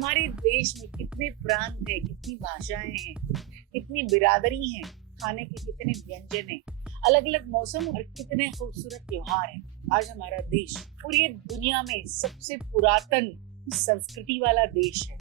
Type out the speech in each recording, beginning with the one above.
हमारे देश में कितने प्रांत है, कितनी भाषाएं हैं, कितनी बिरादरी हैं, खाने के कितने व्यंजन हैं, अलग अलग मौसम और कितने खूबसूरत त्योहार हैं। आज हमारा देश पूरी दुनिया में सबसे पुरातन संस्कृति वाला देश है।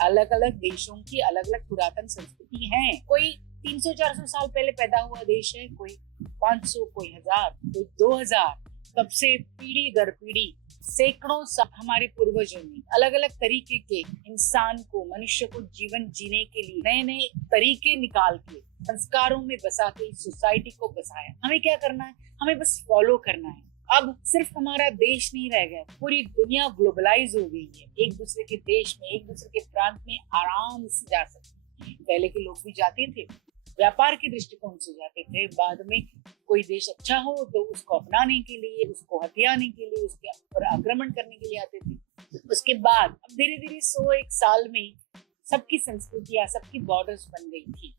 अलग अलग देशों की अलग अलग पुरातन संस्कृति है। कोई 300-400 साल पहले पैदा हुआ देश है, कोई 500, कोई 1000, कोई 2000। तब से पीढ़ी दर पीढ़ी सैकड़ों साल हमारे पूर्वजों ने अलग अलग तरीके के इंसान को, मनुष्य को जीवन जीने के लिए नए नए तरीके निकाल के संस्कारों में बसा के सोसाइटी को बसाया। हमें क्या करना है? हमें बस फॉलो करना है। अब सिर्फ हमारा देश नहीं रह गया, पूरी दुनिया ग्लोबलाइज हो गई है। एक दूसरे के देश में, एक दूसरे के प्रांत में आराम से जा सकते हैं। पहले के लोग भी जाते थे, व्यापार के दृष्टिकोण से जाते थे। बाद में कोई देश अच्छा हो तो उसको अपनाने के लिए, उसको हथियाने के लिए, उसके ऊपर आक्रमण करने के लिए आते थे। उसके बाद अब धीरे धीरे 101 साल में सबकी संस्कृतियां, सबकी बॉर्डर्स बन गई थी।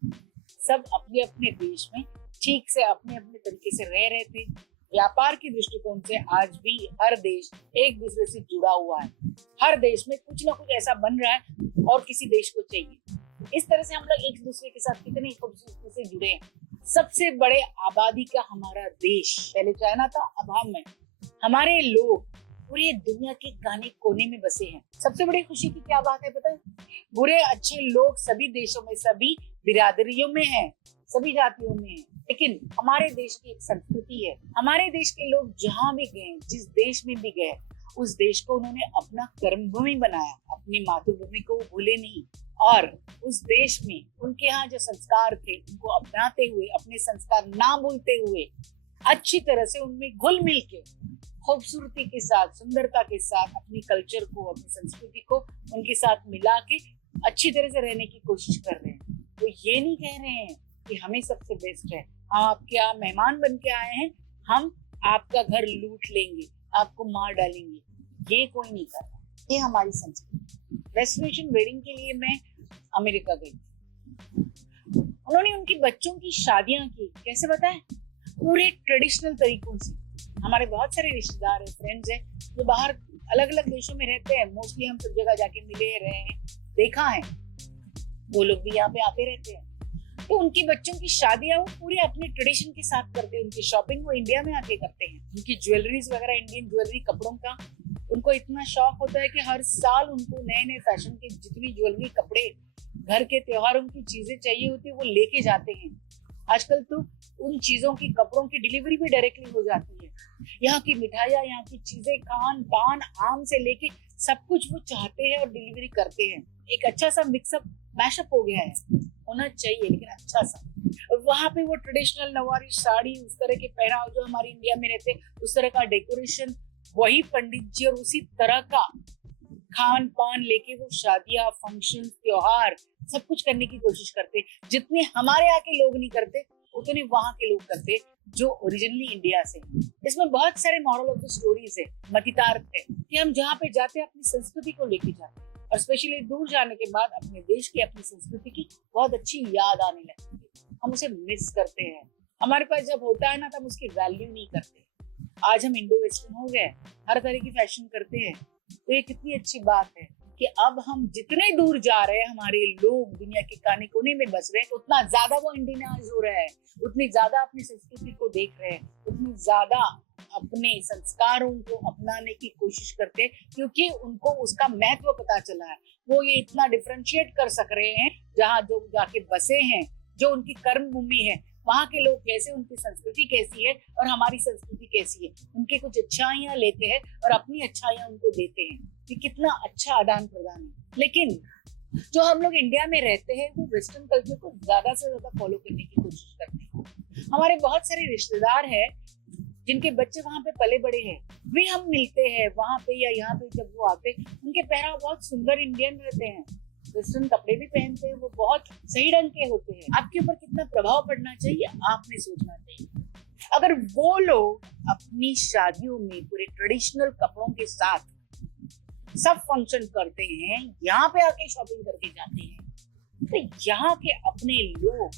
सब अपने अपने देश में ठीक से अपने अपने तरीके से रह रहे थे। व्यापार के दृष्टिकोण से आज भी हर देश एक दूसरे से जुड़ा हुआ है। हर देश में कुछ ना कुछ ऐसा बन रहा है और किसी देश को चाहिए। इस तरह से हम लोग एक दूसरे के साथ कितने खूबसूरती से जुड़े हैं। सबसे बड़े आबादी का हमारा देश, पहले चाइना था, अब हम हैं। हमारे लोग पूरी दुनिया के गाने कोने में बसे हैं। सबसे बड़ी खुशी की क्या बात है पता है? बुरे अच्छे लोग सभी देशों में, सभी बिरादरियों में हैं, सभी जातियों में हैं। लेकिन हमारे देश की एक संस्कृति है। हमारे देश के लोग जहाँ भी गए, जिस देश में भी गए, उस देश को उन्होंने अपना कर्मभूमि बनाया। अपनी मातृभूमि को वो भूले नहीं और उस देश में उनके यहाँ जो संस्कार थे उनको अपनाते हुए, अपने संस्कार ना भूलते हुए, अच्छी तरह से उनमें घुल मिल के, खूबसूरती के साथ, सुंदरता के साथ अपनी कल्चर को, अपनी संस्कृति को उनके साथ मिला के अच्छी तरह से रहने की कोशिश कर रहे हैं। तो ये नहीं कह रहे हैं कि हमें सबसे बेस्ट है, हम आपके यहाँ मेहमान बन के आए हैं, हम आपका घर लूट लेंगे, आपको मार डालेंगे। ये कोई नहीं कर रहा। ये हमारी संस्कृति। डेस्टिनेशन वेडिंग के लिए मैं अमेरिका गई। उन्होंने उनकी बच्चों की शादियां की, कैसे बताएं? पूरे ट्रेडिशनल तरीकों से। हमारे बहुत सारे रिश्तेदार हैं, फ्रेंड्स हैं जो बाहर अलग अलग देशों में रहते हैं। मोस्टली हम सब जगह जाके मिले रहे हैं, देखा है। वो लोग भी यहाँ पे आते रहते हैं। तो उनकी बच्चों की शादियां वो पूरे अपने ट्रेडिशन के साथ करते हैं। उनकी शॉपिंग वो इंडिया में आके करते हैं। उनकी ज्वेलरीज वगैरह, इंडियन ज्वेलरी, कपड़ों का उनको इतना शौक होता है कि हर साल उनको नए नए फैशन के जितनी ज्वेलरी, कपड़े, घर के त्योहारों की चीजें चाहिए होती है वो लेके जाते हैं। आजकल तो उन चीजों की, कपड़ों की डिलीवरी भी डायरेक्टली हो जाती है। यहाँ की मिठाइयाँ, यहाँ की चीजें, खान पान, आम से लेके सब कुछ वो चाहते हैं और डिलीवरी करते हैं। एक अच्छा सा मिक्सअप, मैशअप हो गया है, होना चाहिए, लेकिन अच्छा सा। वहां पे वो ट्रेडिशनल नवारी साड़ी, उस तरह के पहनाव जो हमारे इंडिया में रहते, उस तरह का डेकोरेशन, वही पंडित जी और उसी तरह का खान पान लेके वो शादियां, फंक्शन, त्योहार सब कुछ करने की कोशिश करते। जितने हमारे यहाँ के लोग नहीं करते उतने वहां के लोग करते जो ओरिजिनली इंडिया से हैं। इसमें बहुत सारे मॉरल ऑफ द स्टोरीज है, मतितार्थ है कि हम जहाँ पे जाते हैं अपनी संस्कृति को लेके जाते हैं और स्पेशली दूर जाने के बाद अपने देश की, अपनी संस्कृति की बहुत अच्छी याद आने लगती है। हम उसे मिस करते हैं। हमारे पास जब होता है ना तब उसकी वैल्यू नहीं करते। आज हम इंडो वेस्टर्न हो गए, हर तरह की फैशन करते हैं। तो ये कितनी अच्छी बात है कि अब हम जितने दूर जा रहे हैं, हमारे लोग दुनिया के कोने कोने में बस रहे हैं, उतना ज्यादा वो इंडियनाइज हो रहे हैं, उतनी ज्यादा अपनी संस्कृति को देख रहे हैं, उतनी ज्यादा अपने संस्कारों को अपनाने की कोशिश करते हैं, क्योंकि उनको उसका महत्व पता चला है। वो ये इतना डिफरेंशिएट कर सक रहे हैं, जहाँ जो जाके बसे हैं, जो उनकी कर्म भूमि है, वहाँ के लोग कैसे, उनकी संस्कृति कैसी है और हमारी संस्कृति कैसी है। उनके कुछ अच्छाइयाँ लेते हैं और अपनी अच्छाइयाँ उनको देते हैं। ये कितना अच्छा आदान प्रदान है। लेकिन जो हम लोग इंडिया में रहते हैं वो वेस्टर्न कल्चर को ज्यादा से ज्यादा फॉलो करने की कोशिश करते हैं। हमारे बहुत सारे रिश्तेदार हैं जिनके बच्चे वहाँ पे पले बड़े हैं, वे हम मिलते हैं वहाँ पे या यहाँ पे, जब वो आते उनके पहनाव बहुत सुंदर इंडियन रहते हैं, वेस्टर्न कपड़े भी पहनते हैं, वो बहुत सही ढंग के होते हैं। आपके ऊपर कितना प्रभाव पड़ना चाहिए आपने सोचना चाहिए। अगर वो लोग अपनी शादियों में पूरे ट्रेडिशनल कपड़ों के साथ सब फंक्शन करते हैं, यहाँ पे आके शॉपिंग करके जाते हैं, तो यहाँ के अपने लोग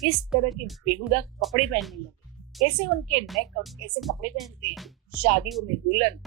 किस तरह के बेहुदा कपड़े पहनने लगे, कैसे उनके नेक और कैसे कपड़े पहनते हैं, शादियों में दुल्हन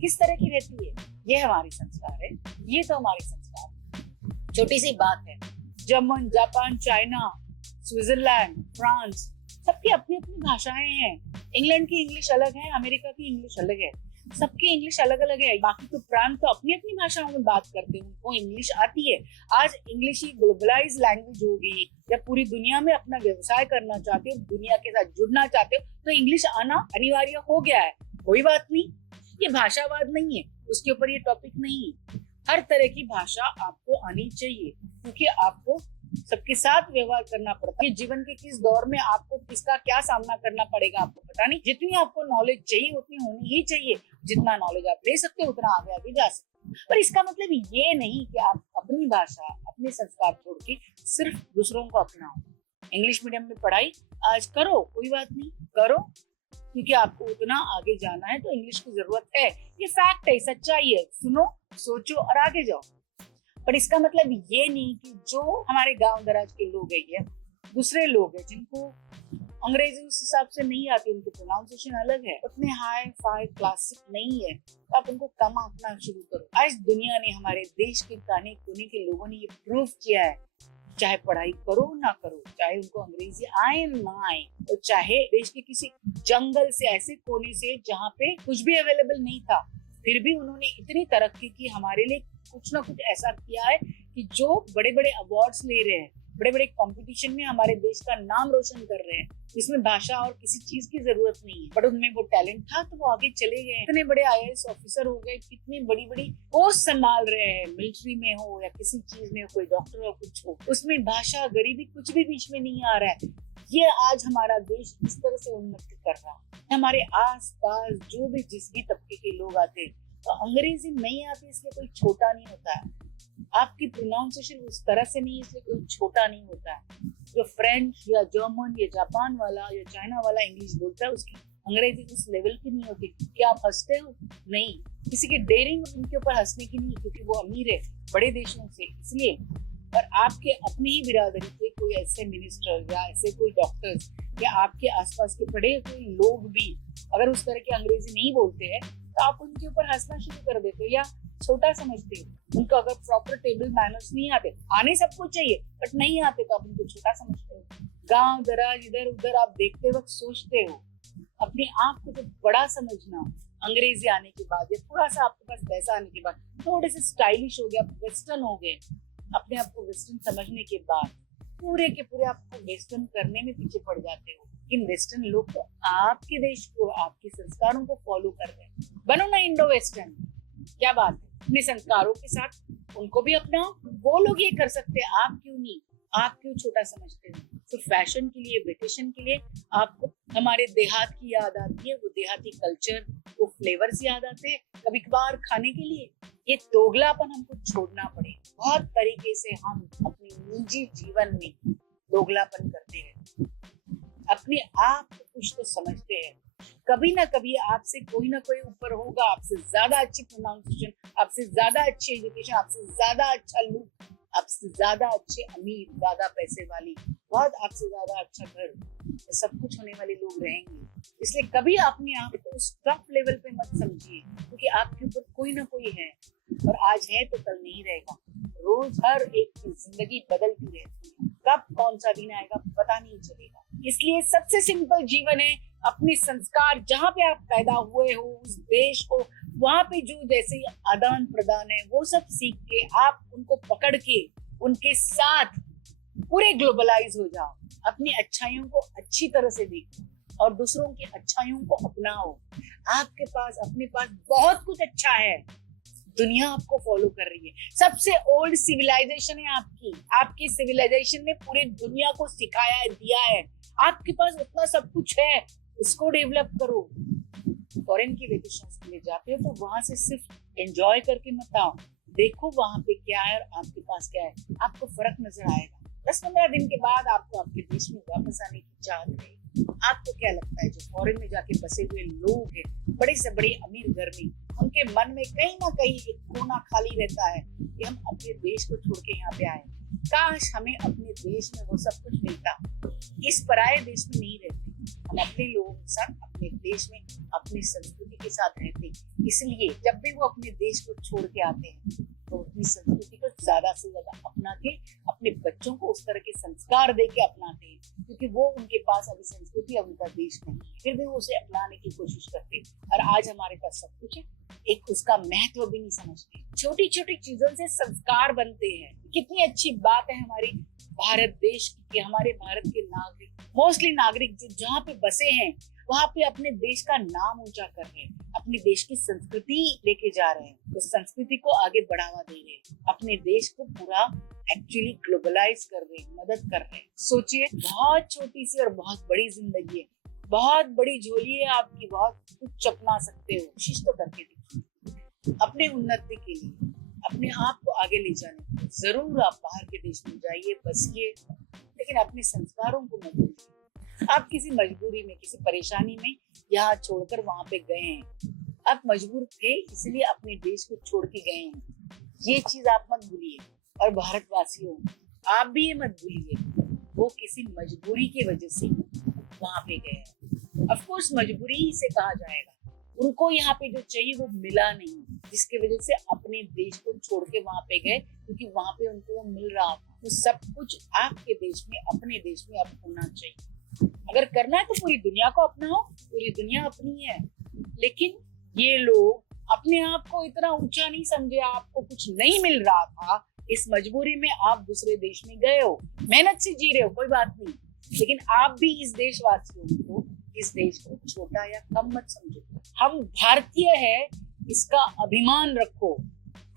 किस तरह की रहती है, ये हमारे संस्कार है, ये तो हमारे संस्कार है। छोटी सी बात है, German, Japan, China, Switzerland, France, सबकी अपनी अपनी भाषाएं हैं। इंग्लैंड की इंग्लिश अलग है, अमेरिका की इंग्लिश अलग है, सबकी इंग्लिश अलग अलग है। बाकी तो प्रांत तो अपनी अपनी भाषाओं में बात करते हैं, उनको इंग्लिश आती है। आज इंग्लिश ही ग्लोबलाइज लैंग्वेज होगी, जब पूरी दुनिया में अपना व्यवसाय करना चाहते हो, दुनिया के साथ जुड़ना चाहते हो, तो इंग्लिश आना अनिवार्य हो गया है। कोई बात नहीं, ये भाषावाद नहीं है, उसके ऊपर ये टॉपिक नहीं है। हर तरह की भाषा आपको आनी चाहिए, क्योंकि आपको सबके साथ व्यवहार करना पड़ता है। जीवन के किस दौर में आपको किसका क्या सामना करना पड़ेगा आपको पता नहीं। जितनी आपको नॉलेज चाहिए उतनी होनी ही चाहिए। जितना नॉलेज आप ले सकते हो उतना आगे आगे जा सकते हो। पर इसका मतलब ये नहीं कि आप अपनी भाषा, अपने संस्कार छोड़ के सिर्फ दूसरों को अपनाओ। इंग्लिश मीडियम में पढ़ाई आज करो, कोई बात नहीं, करो, क्योंकि आपको उतना आगे जाना है तो इंग्लिश की जरूरत है। ये फैक्ट है, सच्चाई है। सुनो, सोचो और आगे जाओ। पर इसका मतलब ये नहीं कि जो हमारे गांव दराज के लोग हैं या दूसरे लोग हैं जिनको अंग्रेजी उस हिसाब से नहीं आती, उनके प्रोनाउंसिएशन अलग है, उतने हाई फाई क्लासिक नहीं है, तो आप उनको कम आंकना शुरू करो। आज दुनिया ने, हमारे देश के कोने कोने के लोगों ने ये प्रूव किया है, चाहे पढ़ाई करो ना करो, चाहे उनको अंग्रेजी आए ना आए, और चाहे देश के किसी जंगल से, ऐसे कोने से जहाँ पे कुछ भी अवेलेबल नहीं था, फिर भी उन्होंने इतनी तरक्की की, हमारे लिए कुछ ना कुछ ऐसा किया है कि जो बड़े बड़े अवार्ड्स ले रहे हैं, बड़े बड़े कंपटीशन में हमारे देश का नाम रोशन कर रहे हैं। इसमें भाषा और किसी चीज की जरूरत नहीं है, बट उनमें वो टैलेंट था तो वो आगे चले गए। इतने बड़े आईएएस ऑफिसर हो गए, कितनी बड़ी बड़ी पोस्ट संभाल रहे हैं, मिलिट्री में हो या किसी चीज में हो, कोई डॉक्टर हो, कुछ हो, उसमें भाषा, गरीबी कुछ भी बीच में नहीं आ रहा है। ये आज हमारा देश इस तरह से उन्नति कर रहा है। हमारे आस पास जो भी जिस भी तबके के लोग आते हैं, तो अंग्रेजी नहीं आती इसलिए कोई छोटा नहीं होता है, आपकी प्रोनाउंसिएशन उस तरह से नहीं इसलिए कोई छोटा नहीं होता है। जो फ्रेंच या जर्मन या जापान वाला या चाइना वाला इंग्लिश बोलता है, उसकी अंग्रेजी उस लेवल की नहीं होती। क्या आप हंसते हो? नहीं, किसी की डेयरिंग उनके ऊपर हंसने की नहीं, क्योंकि वो अमीर है बड़े देशों से, इसलिए। और आपके अपनी ही बिरादरी के कोई ऐसे मिनिस्टर या ऐसे कोई डॉक्टर्स या आपके आसपास के बड़े कोई लोग भी अगर उस तरह की अंग्रेजी नहीं बोलते हैं, तो आप उनके ऊपर हंसना शुरू कर देते हो या छोटा समझते हो। उनको अगर प्रॉपर टेबल मैनर्स नहीं आते, आने सबको चाहिए बट नहीं आते, तो आप उनको छोटा समझते हो। गांव दराज इधर उधर आप देखते वक्त सोचते हो, अपने आप को तो बड़ा समझना। अंग्रेजी आने के बाद या थोड़ा सा आपके पास पैसा आने के बाद थोड़े से स्टाइलिश हो गया, वेस्टर्न हो गए, अपने आप को वेस्टर्न समझने के बाद पूरे के पूरे आपको वेस्टर्न करने में पीछे पड़ जाते हो। लेकिन वेस्टर्न लोग तो आपके देश को, आपके संस्कारों को फॉलो कर रहे हैं। बनो ना इंडो वेस्टर्न, क्या बात है, अपने संस्कारों के साथ उनको भी अपनाओ। वो लोग ये कर सकते हैं, आप क्यों नहीं? आप क्यों छोटा समझते हो? तो फैशन के लिए, वेकेशन के लिए आपको हमारे देहात की याद आती है, वो देहाती कल्चर, वो फ्लेवर्स याद आते हैं, कभी कभार खाने के लिए। ये दोगलापन हमको छोड़ना पड़े। बहुत तरीके से हम अपने निजी जीवन में दोगलापन करते हैं, अपने आप को कुछ तो समझते हैं। कभी ना कभी आपसे कोई ना कोई ऊपर होगा, आपसे ज्यादा अच्छी प्रोनाउंसिएशन, आपसे ज्यादा अच्छी एजुकेशन, आपसे ज्यादा अच्छा लुक, आपसे ज्यादा अच्छे अमीर, ज्यादा पैसे वाली, बहुत आपसे ज्यादा अच्छा घर, सब कुछ होने वाले लोग रहेंगे। इसलिए कभी अपने आप को उस टॉप लेवल पे मत समझिए, क्योंकि आपके ऊपर कोई ना कोई है, और आज है तो कल नहीं रहेगा। रोज हर एक की जिंदगी बदलती रहती है, कब कौन सा दिन आएगा पता नहीं चलेगा। इसलिए सबसे सिंपल जीवन है, अपने संस्कार जहाँ पे आप पैदा हुए हो उस देश को, वहां पे जो जैसे आदान प्रदान है वो सब सीख के आप उनको पकड़ के उनके साथ पूरे ग्लोबलाइज हो जाओ। अपनी अच्छाइयों को अच्छी तरह से देखो और दूसरों की अच्छाइयों को अपनाओ। आपके पास, अपने पास बहुत कुछ अच्छा है, दुनिया आपको फॉलो कर रही है। सबसे ओल्ड सिविलाइजेशन है आपकी सिविलाइजेशन ने पूरी दुनिया को सिखाया है, दिया है। आपके पास उतना सब कुछ है, उसको डेवलप करो। फॉरेन की वेकेशंस के लिए जाते हो तो वहां से सिर्फ एंजॉय करके मत आओ, देखो वहां पे क्या है और आपके पास क्या है, आपको फर्क नजर आएगा। 10-15 दिन के बाद आपको आपके देश में वापस आने की चाहत रहेगी। आपको क्या लगता है, जो फॉरेन में जाके बसे हुए लोग हैं, बड़े से बड़े अमीर घर में, उनके मन में कहीं ना कहीं एक कोना खाली रहता है कि हम अपने देश को छोड़ के यहाँ पे आए, काश हमें अपने देश में वो सब कुछ मिलता। इस पराये देश में नहीं रहते, हम अपने लोगों के साथ, अपने देश में, अपनी संस्कृति के साथ रहते। इसलिए जब भी वो अपने देश को छोड़ के आते हैं तो अपनी संस्कृति को ज्यादा से ज्यादा अपना के अपने बच्चों को उस तरह के संस्कार दे के अपनाते हैं, क्योंकि वो उनके पास अभी संस्कृति और उनका देश नहीं, फिर भी वो उसे अपनाने की कोशिश करते हैं। और आज हमारे पास सब कुछ है, एक उसका महत्व भी नहीं समझते। छोटी छोटी चीजों से संस्कार बनते हैं। कितनी अच्छी बात है हमारी भारत देश की कि हमारे भारत के नागरिक, मोस्टली नागरिक जो जहाँ पे बसे हैं वहां पे अपने देश का नाम ऊंचा कर रहे हैं, अपने देश की संस्कृति लेके जा रहे हैं, तो संस्कृति को आगे बढ़ावा दे रहे हैं, अपने देश को पूरा एक्चुअली ग्लोबलाइज कर रहे हैं, मदद कर रहे हैं। सोचिए, बहुत छोटी सी और बहुत बड़ी जिंदगी है, बहुत बड़ी झोली है आपकी, बहुत कुछ अपना सकते हो। कोशिश तो करके देखिए अपने उन्नति के लिए, अपने आप को आगे ले जाने। जरूर आप बाहर के देश में जाइए, बसिए, लेकिन अपने संस्कारों को मत भूलिए। आप किसी मजबूरी में, किसी परेशानी में यहाँ छोड़कर वहां पे गए हैं, आप मजबूर थे इसलिए अपने देश को छोड़ के गए हैं, ये चीज आप मत भूलिए। और भारतवासियों, आप भी ये मत भूलिए, वो किसी मजबूरी की वजह से वहां पे गए हैं। ऑफ कोर्स मजबूरी ही से कहा जाएगा, उनको यहाँ पे जो चाहिए वो मिला नहीं, जिसकी वजह से अपने देश को छोड़ के वहां पे गए, क्योंकि वहां पे उनको वो मिल रहा था। तो सब कुछ आपके देश में, अपने देश में अब होना चाहिए। अगर करना है तो पूरी दुनिया को अपनाओ, पूरी दुनिया अपनी है। लेकिन ये लोग अपने आप को इतना ऊंचा नहीं समझे, आपको कुछ नहीं मिल रहा था, इस मजबूरी में आप दूसरे देश में गए हो, मेहनत से जी रहे हो, कोई बात नहीं, लेकिन आप भी इस देशवासियों को, इस देश को छोटा या कम मत समझो। हम भारतीय है, इसका अभिमान रखो।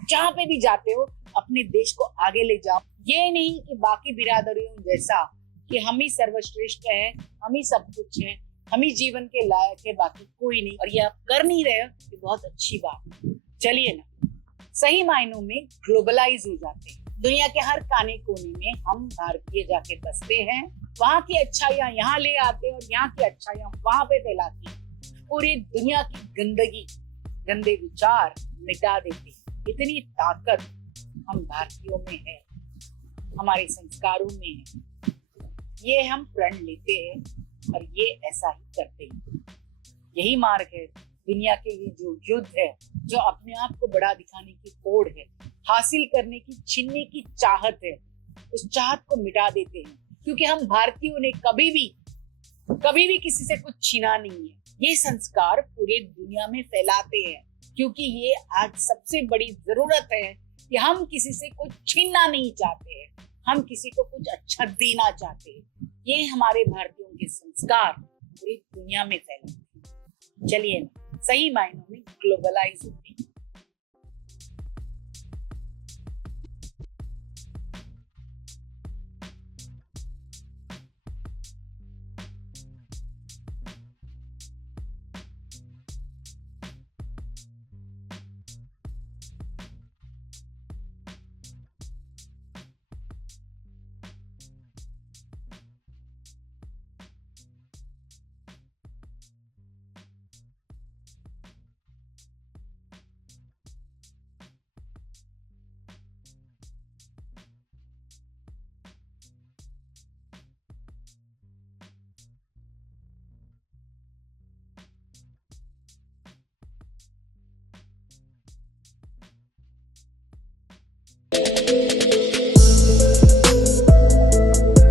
जहां पे भी जाते हो अपने देश को आगे ले जाओ। ये नहीं कि बाकी बिरादरियों जैसा कि हम ही सर्वश्रेष्ठ है, हम ही सब कुछ है, हम ही जीवन के लायक है, बाकी कोई नहीं, और ये आप कर नहीं रहे हो, ये बहुत अच्छी बात। चलिए ना, सही मायनों में ग्लोबलाइज हो जाते हैं। दुनिया के हर काने कोने में हम भारतीय जाके बसते हैं, वहां की अच्छाइयां यहाँ ले आते हैं और यहाँ की अच्छाइयां वहां पे फैलाते हैं। पूरी दुनिया की गंदगी, गंदे विचार मिटा देते हैं। इतनी ताकत हम भारतीयों में है, हमारे संस्कारों में है। ये हम प्रण लेते हैं और ये ऐसा ही करते हैं। यही मार्ग है दुनिया के, ये जो युद्ध है, जो अपने आप को बड़ा दिखाने की होड़ है, हासिल करने की, छीनने की चाहत है, उस चाहत को मिटा देते हैं। क्योंकि हम भारतीयों ने कभी भी किसी से कुछ छीना नहीं है। ये संस्कार पूरे दुनिया में फैलाते हैं, क्योंकि ये आज सबसे बड़ी जरूरत है कि हम किसी से कुछ छीनना नहीं चाहते हैं, हम किसी को कुछ अच्छा देना चाहते हैं। ये हमारे भारतीयों के संस्कार पूरी दुनिया में फैलते हैं। चलिए ना, सही मायनों में ग्लोबलाइज होते हैं।